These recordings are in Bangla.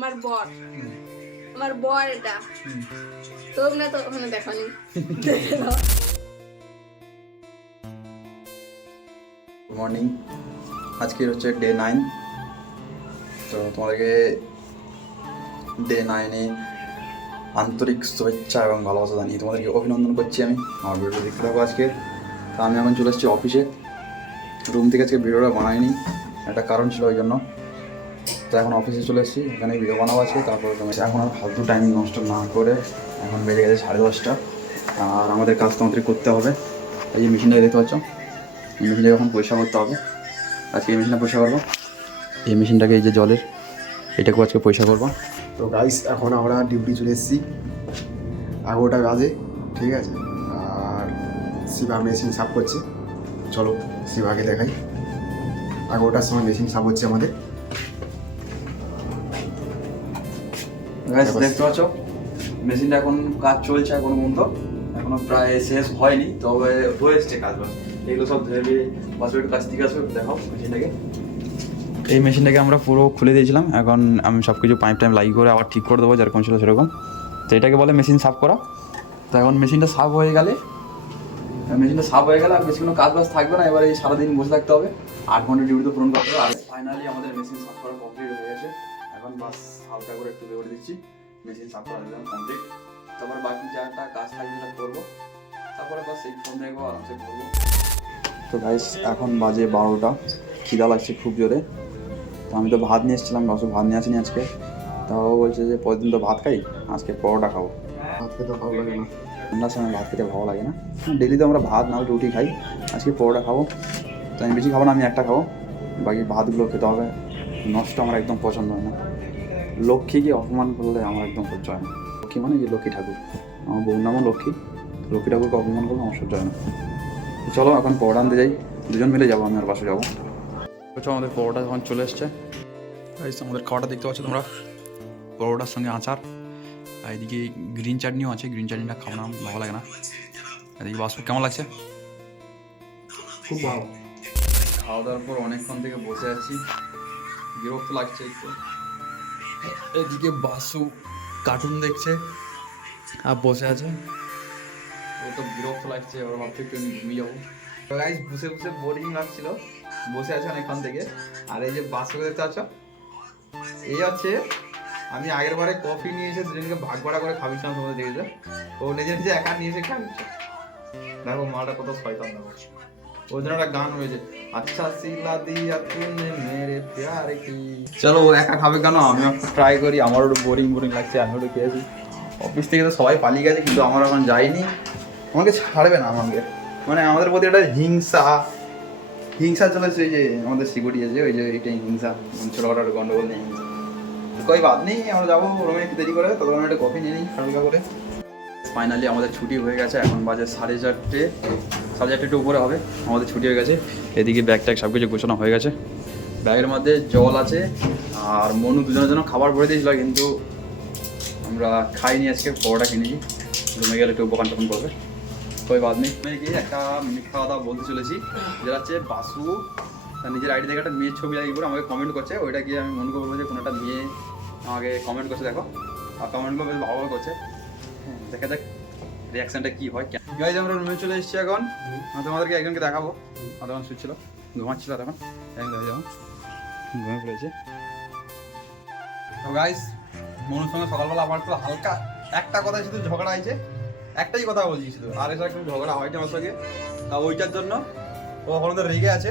আমার বর আমার বর এটা তোমরা তো ওখানে দেখোনি দেখে নাও। গুড মর্নিং, আজকে হচ্ছে ডে 9। তো তোমাদেরকে ডে 9-এ আন্তরিক শুভেচ্ছা এবং ভালোবাসা জানিয়ে তোমাদেরকে অভিনন্দন করছি। আমি আমার ভিডিও দেখতে থাকবো আজকে। তো আমি এখন চলে এসেছি অফিসে, রুম থেকে আজকে ভিডিওটা বানাইনি, একটা কারণ ছিল ওই জন্য। তো এখন অফিসে চলে এসেছি, এখানে ভিডিও বানাবো আজকে। তারপরে এখন আর ফালতু টাইম নষ্ট না করে এখন বেজে গেছে 10:30, আর আমাদের কাজ তোমাদের করতে হবে। এই যে মেশিনটাকে দেখতে পাচ্ছ, এই মেশিনটাকে এখন পরিষ্কার করতে হবে। আজকে এই মেশিনটা পরিষ্কার করবো, এই মেশিনটাকে, এই যে জলের এটাকেও আজকে পরিষ্কার করবো। তো গাইস এখন আমরা ডিউটি চলে এসেছি 11টা বাজে, ঠিক আছে। আর শিবা মেশিন সাফ করছে, চলো শিবাকে দেখাই। 11টার সময় মেশিন সাফ হচ্ছে আমাদের। দেখতে পাচ্ছ মেশিনটা এখন কাজ চলছে, এখনো পর্যন্ত এখনো প্রায় শেষ হয়নি, তবে হয়েছে কাজ বাজ। এগুলো সব ধরে বাসবে, একটু কাছ থেকে আসবে, দেখাও মেশিনটাকে। এই মেশিনটাকে আমরা পুরো খুলে দিয়েছিলাম, এখন আমি সব কিছু পাইপ টাইম লাগিয়ে করে আবার ঠিক করে দেবো যেরকম ছিল সেরকম। তো এটাকে বলে মেশিন সাফ করা। তো এখন মেশিনটা সাফ হয়ে গেলে আর বেশি কোনো কাজ বাজ থাকবে না। এবার এই সারাদিন বসে থাকতে হবে, 8 ঘন্টা ডিউটি তো পূরণ করতে হবে। আর ফাইনালি আমাদের মেশিন সাফ করা কমপ্লিট হয়ে গেছে। এখন বাস হালকা করে একটু দৌড়ে দিচ্ছি, মেশিন সাফ করা দিলাম কমপ্লিট। তারপর বাকি যাটা কাজ থাকবে সেটা করবো, তারপরে বাস এই ফোন দেখবো, আরামসে করবো। তো গাইস এখন বাজে 12টা, খিদা লাগছে খুব জোরে। তো আমি তো ভাত নিয়ে এসেছিলাম, বাসু ভাত নিয়ে আসিনি আজকে। তাও বলছে যে প্রতিদিন তো ভাত খাই, আজকে পরোটা খাবো। ভাত খেতে ভালো লাগে না, ঠান্ডার সময় ভাত খেতে ভালো লাগে না, ডেলি তো আমরা ভাত না রুটি খাই, আজকে পরোটা খাবো। তো আমি বেশি খাবো না, আমি একটা খাবো, বাকি ভাতগুলো খেতে হবে। নষ্ট আমার একদম পছন্দ হয় না, লক্ষ্মীকে অপমান করলে আমার একদম সহ্য হয় না। লক্ষ্মী মানে যে লক্ষ্মী ঠাকুর, আমার বউর নামও লক্ষ্মী, লক্ষ্মী ঠাকুরকে অপমান করলে আমার সহ্য হয় না। চলো এখন পরোটা আনতে যাই, দুজন মিলে যাবো, আমি আর বাসে যাবো। আমাদের পরোটা যখন চলে এসছে, আমাদের খাওয়াটা দেখতে পাচ্ছ তোমরা, পরোটার সঙ্গে আচার, আর এদিকে গ্রিন চাটনিও আছে। গ্রিন চাটনিটা খাবো না, ভালো লাগে না। এদিকে বাসু কেমন লাগছে? খুব ভালো। খাওয়া দাওয়ার পর অনেকক্ষণ থেকে বসে আছি, বিরক্ত লাগছে একটু। এদিকে বাসু কার্টুন দেখছে আর বসে আছে, ও তো বিরক্ত লাগছে। এবার ভাবছি একটু ঘুমিয়ে যাবো। গাইস বসে বসে বোরিং লাগছিল, বসে আছে অনেকক্ষণ থেকে। আর এই যে বাসুকে দেখতে পাচ্ছ, এই হচ্ছে আমি আগের বারে কফি নিয়ে এসে দুজনকে ভাগ ভাড়া করে খাবিছিলাম, তোমাদের দেখেছো। ও নিজে নিজে একা নিয়ে এসে খাবিছে। দেখো মাটা কত শয়তান, দেখো। ওই জন্য একটা গান হয়েছে, আচ্ছা সিলা দিয়া তুমনে মেরে প্যার কি। চলো ও একা খাবে কেন, আমি ট্রাই করি। আমারও একটু বোরিং লাগছে, আমি একটু খেয়েছি। অফিস থেকে তো সবাই পালিয়ে গেছে, কিন্তু আমার এখন যাইনি, আমাকে ছাড়বে না। আমাকে মানে আমাদের প্রতি একটা হিংসা চলেছে। এই যে আমাদের সিকিউরিটি আছে, ওই যে এইটাই হিংসা, ছোটখাটো একটা গন্ডগোল নেই, হিংসা। কই বাদ নেই, আমরা যাবো রুমে একটু দেরি করে, ততক্ষণ একটা কফি নিয়ে নিই হালকা করে। ফাইনালি আমাদের ছুটি হয়ে গেছে, এখন বাজে 4:30 একটু উপরে হবে, আমাদের ছুটি হয়ে গেছে। এদিকে ব্যাগ ট্যাগ সব কিছু গোছানো হয়ে গেছে, ব্যাগের মধ্যে জল আছে আর মনু দুজনের জন্য খাবার ভরে দিয়েছিল, কিন্তু আমরা খাইনি আজকে, পরোটা কিনেছি। রুমে গেলে একটু দোকান টোকান করবে, কই বাদ নেই। আমি গিয়ে একটা মিথ্যা কথা বলতে চলেছি, যেটা হচ্ছে বাসু তার নিজের আইডি থেকে একটা মেয়ের ছবি লাগিয়ে করে আমাকে কমেন্ট করছে। ওইটা গিয়ে আমি মনে করবো যে কোনো একটা মেয়ে আমাকে কমেন্ট করছে, দেখো। আর কমেন্টগুলো বেশ ভালো করছে, দেখা যাক রিয়াকশনটা কী হয়। গাইজ আমরা রুমে চলে এসেছি এখন, তোমাদেরকে একজনকে দেখাবো। তখন শুচ্ছিল, ঘুমাচ্ছিল তখন, এখন যখন ঘুমিয়ে পড়েছে। তো গাইজ মনুর সঙ্গে সকালবেলা আমার তো হালকা একটা কথায় শুধু ঝগড়া হয়েছে, একটাই কথা বলছি শুধু, আর এসব একটু ঝগড়া হয়নি আমার সঙ্গে। তা ওইটার জন্য ও এখন তো রেগে আছে,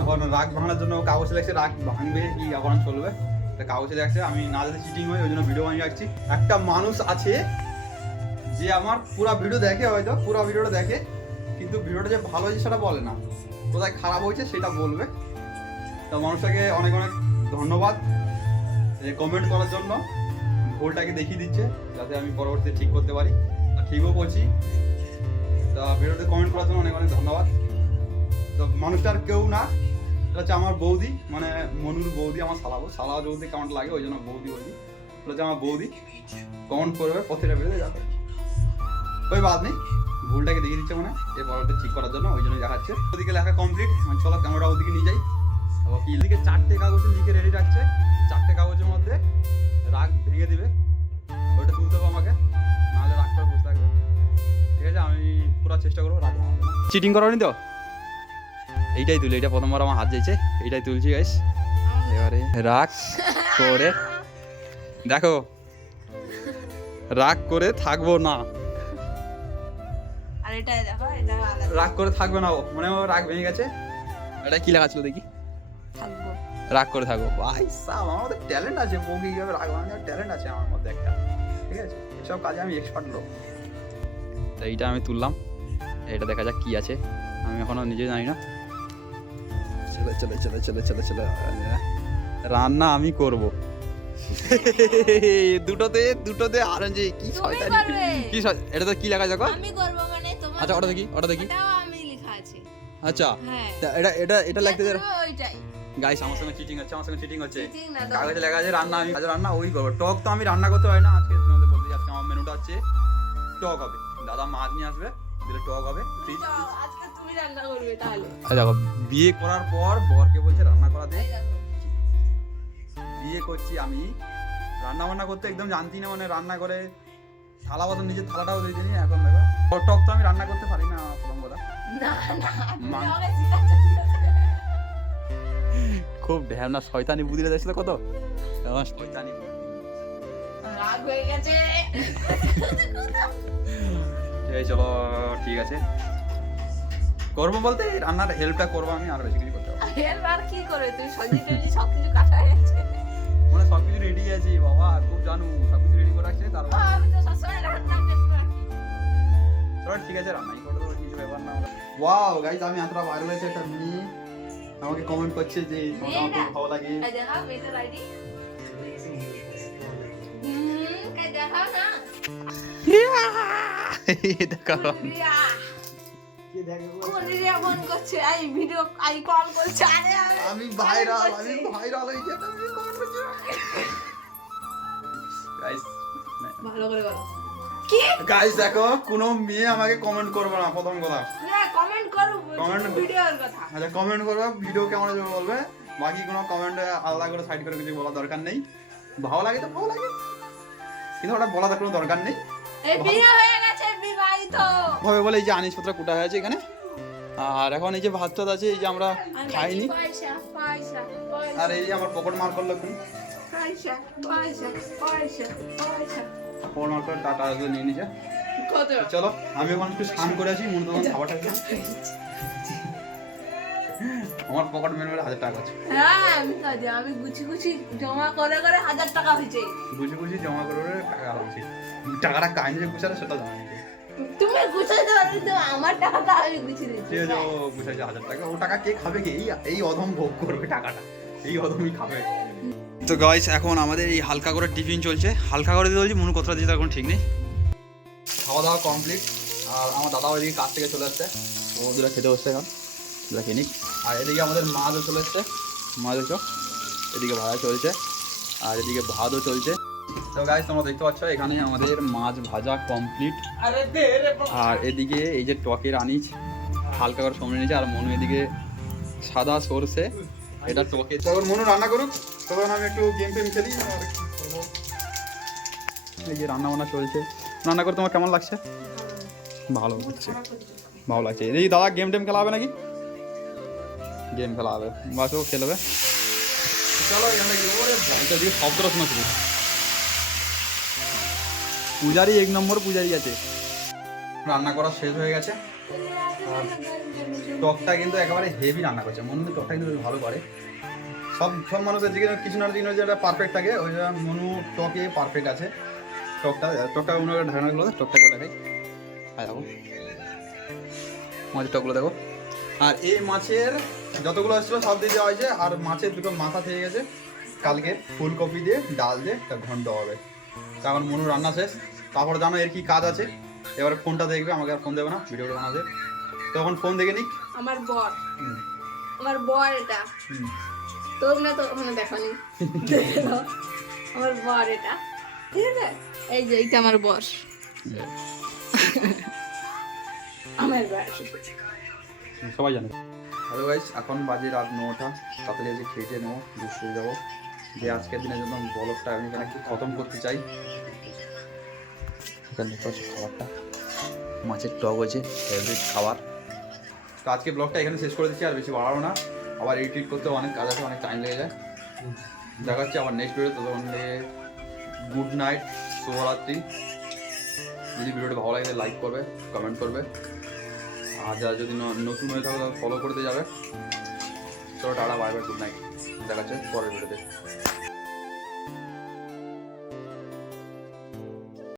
এখন রাগ ভাঙানোর জন্য কাগজে লাগছে, রাগ ভাঙবে কি এখন চলবে, তা কাগজে লাগছে। আমি না যাতে চিটিং হয় ওই জন্য ভিডিও বানিয়ে রাখছি। একটা মানুষ আছে যে আমার পুরো ভিডিও দেখে, হয়তো পুরো ভিডিওটা দেখে, কিন্তু ভিডিওটা যে ভালো হয়েছে সেটা বলে না, কোথায় খারাপ হয়েছে সেটা বলবে। তো মানুষটাকে অনেক অনেক ধন্যবাদ যে কমেন্ট করার জন্য, ভুলটাকে দেখিয়ে দিচ্ছে যাতে আমি পরবর্তীতে ঠিক করতে পারি, আর ঠিকও করছি। তা ভিডিওতে কমেন্ট করার জন্য অনেক অনেক ধন্যবাদ। তো মানুষটার কেউ না, এটা হচ্ছে আমার বৌদি, মানে মনুর বৌদি, আমার সালা বৌদি কেমন লাগে ওই জন্য বৌদি বলছি। এটা হচ্ছে আমার বৌদি, কমেন্ট করবে প্রতিটা ভিডিওতে যাবে, ওই বাদ নেই। ভুলটাকে দেখিয়ে দিচ্ছে মানে এর পরবর্তী ঠিক করার জন্য, ওই জন্য দেখাচ্ছে। ওদিকে লেখা কমপ্লিট, চলো ক্যামেরা ওদিকে নিয়ে যাই। এদিকে 4টে কাগজে লিখে রেডি রাখছে, 4টে কাগজের মধ্যে চিটিং করানি তো? এইটাই তুলি, এটা প্রথমবার আমার হাত যাইছে, এইটাই তুলছি গাইস। এবারে রাগ করে দেখো, রাগ করে থাকবো না, আর এটা দেখো, এটা আলাদা রাগ করে থাকবে না ও, মানে ও রাগ ভেঙে গেছে। এটা কি লেখা ছিল দেখি? থাকবো। রাগ করে থাকো। ভাই সাব, আমার মধ্যে ট্যালেন্ট আছে, বউকে কিভাবে রাগ ভাঙানোর ট্যালেন্ট আছে আমার মধ্যে একটা, ঠিক আছে? এসব কাজে আমি এক্সপার্ট লোক। তো এইটা আমি তুললাম, এটা দেখা যাক কি আছে, আমি এখনো নিজে জানি না। চলে চলে চলে চলে চলে চলে, রান্না আমি করব। দুটোতে আর যে কি তুমি শয়তানি, করবে। কি এটা তো কি লেখা দেখো? আমি করব মানে তোমার। আচ্ছা ওটা দেখি, ওটা দেখি। এটাও আমি লেখা আছে। আচ্ছা হ্যাঁ। তা এটা লিখতে দে করবে ওইটাই। গাইস, আমার সঙ্গে চিটিং হচ্ছে, আমার সঙ্গে চিটিং হচ্ছে। চিটিং না তো। কাগজে লেখা আছে রান্না আমি, আজ রান্না ওই করবো। টক তো আমি রান্না করতে পারি না, আজকে তোমাদের বলতে আজকে আমার মেনুটা হচ্ছে টক হবে। দাদা মাছ নিয়ে আসবে, দিলে টক হবে। যাও, আজকে তুমি রান্না করবে তাহলে। দেখো, বিয়ে করার পর বরকে বলছে রান্না করা দে। এই দেখো। বিয়ে করছি আমি, রান্না বান্না করতে একদম জানতি না, মানে রান্না করে থালা বাসন নিজের থালাটাও দিয়ে দিই। এখন দেখো, টক তো আমি রান্না করতে পারি না, প্রথম কথা। না না, তুমি মা- আমাকে শিখাচ্ছ, ঠিক আছে? খুব ঢ্যামনা শয়তানি বুদ্ধিটা দেখছিল কত, আমার শয়তানি। রাগ হয়ে গেছে। এই চলো, ঠিক আছে, করবো বলতে এই রান্নার হেল্পটা করবো আমি, আর বেশি কিছু করতে হবে না। এবার কি করে তুই সবজি টবজি সবকিছু কাটা হয়ে গেছে। মানে সবকিছু রেডি আছে বাবা, খুব জানু, সবকিছু রেডি করে রাখছে। তারপর আমি তো সবসময় রান্না করতে রাখি। চলো ঠিক আছে, রান্নাই করে দেবো, কিছু ব্যাপার না। ওয়াও গাইস, আমি এতটা ভাইরাল হয়েছে একটা মেয়ে আমাকে কমেন্ট করছে যে আমার খুব ভালো লাগে। এই দেখাও মেয়েটার আইডি। কে দেখাও না। দেখো রিয়া। কোন রিয়া ফোন করছে? আই ভিডিও, আই কল করছে। আরে আমি ভাইরাল হয়েছে, এটা আমি কমেন্ট করছি গাইস। ভালো করে বলো। কি? গাইস দেখো, কোনো মেয়ে আমাকে কমেন্ট করবে না, প্রথম কথা। না কমেন্ট করো Comment করো। ভিডিওর কথা। আচ্ছা কমেন্ট করবে, ভিডিও কেমন হয়েছে বলবে, বাকি কোনো কমেন্ট আলাদা করে সাইড করে কিছু বলার দরকার নেই। ভালো লাগে তো ভালো লাগে, কিন্তু ওটা বলার কোনো দরকার নেই। এই বিয়ে হয়ে গেছে, বিবাহিত। ভাবে বলে এই যে আনিসপত্র কুটা হয়েছে এখানে, আর এখন এই যে ভাত টাত আছে, এই যে আমরা খাইনি, পয়সা পয়সা আর এই যে আমার পকেট মার করলো এখন, পয়সা পয়সা পয়সা পয়সা। পকেট মার করে টাটা নিয়ে নিছে। কত? চলো আমি এখন একটু স্নান করে আছি, মনে তখন খাবারটা খেয়ে। আমার পকেট মেরে 1000 টাকা আছে, হ্যাঁ আমি কাজে, আমি গুছি গুছি জমা করে করে 1000 টাকা হয়েছে। বুঝে বুঝে জমা করে করে টাকা হচ্ছে। টাকাটা কাহিনী যে গুছালে সেটা জানা নেই। তুমি গুছাইতে পারবে তো, আমার টাকাটা আমি গুছিয়ে দিচ্ছি। ঠিক আছে, ও গুছাইছে 1000 টাকা, ও টাকা কে খাবে কে? এই অধম ভোগ করবে টাকাটা, এই অধমই খাবে। তো গাইস, এখন আমাদের এই হালকা করে টিফিন চলছে, হালকা করে দিয়ে বলছি, মনু কতটা দিতে এখন ঠিক নেই। খাওয়া দাওয়া কমপ্লিট, আর আমার দাদা ওইদিকে কাছ থেকে চলে আসছে, ও দুটা খেতে বসছে এখন, দেখে নিক। আর এদিকে আমাদের মাছও চলে এসছে, মাছও এদিকে ভাজা চলছে, আর এদিকে ভাতও চলছে। তো গাইস তোমরা দেখতে পাচ্ছ এখানে আমাদের মাছ ভাজা কমপ্লিট, আর এদিকে এই যে টকের আনিজ হালকা করে সময় নিয়েছে, আর মনু এদিকে সাদা সরষে, এটা টকে। তখন মনু রান্না করুক, তখন আমি একটু গেম টেম খেলি। আর এই যে রান্না বান্না চলছে, রান্না করে তোমার কেমন লাগছে? ভালো লাগছে, ভালো লাগছে। এই দাদা গেম টেম খেলা হবে নাকি? গেম খেলা হবে, বাস ও খেলবে। চলো এখানে দিকে শব্দটা শোনা শুধু, পূজারি 1 নম্বর পূজারি আছে। রান্না করা শেষ হয়ে গেছে, আর টকটা কিন্তু একেবারে হেভি রান্না করছে, মনে হয় টকটা কিন্তু বেশ ভালো করে। সব মানুষের দিকে কিছু না কিছু যেটা পারফেক্ট থাকে, ওই মনু টকে পারফেক্ট আছে। টকটা অন্য ঢাকনাগুলো টকটা করে দেখাই, হ্যাঁ দেখো মাছের টকগুলো দেখো। আর এই মাছের যতগুলো আসছিলো সব দিয়ে দেওয়া হয়েছে, আর মাছের দুটো মাথা থেকে গেছে, কালকে ফুলকপি দিয়ে ডাল দিয়ে একটা ঘন্ট হবে। তখন মনু রান্না শেষ, তারপর জানো এর কি কাজ আছে, এবারে ফোনটা দেখবে, আমাকে আর ফোন দেবে না, ভিডিওটা বানাবে, তখন ফোন দেখে নিক। আমার বর, আমার বর এটা তোমরা তো ওখানে দেখোনি, দেখে নাও। আমার বর এটা, ঠিক আছে? এই যে এইটা আমার বর, আমার বর সবাই জানে। হ্যালো গাইস, এখন বাজে রাত 9টা, তাড়াতাড়ি আজকে খেয়ে নেবো, শুয়ে যাবো, যে আজকের দিনের জন্য ব্লগটা আমি এখানে খতম করতে চাই। এখানে দেখতে পাচ্ছি খাবারটা, মাছের টক হয়েছে, ফেভারিট খাবার, তো আজকে ব্লগটা এখানে শেষ করে দিচ্ছি, আর বেশি বাড়াবো না, আবার এডিট করতে অনেক কাজ আছে, অনেক টাইম লেগে যায়। দেখা হচ্ছে আবার নেক্সট ভিডিও, তখন গুড নাইট, শুভরাত্রি। যদি ভিডিওটা ভালো লাগে লাইক করবে, কমেন্ট করবে, আর যারা যদি নতুন হয়ে থাকো তাহলে ফলো করতে যাবে। চলো tata, bye bye, good night, দেখা হচ্ছে পরের ভিডিওতে।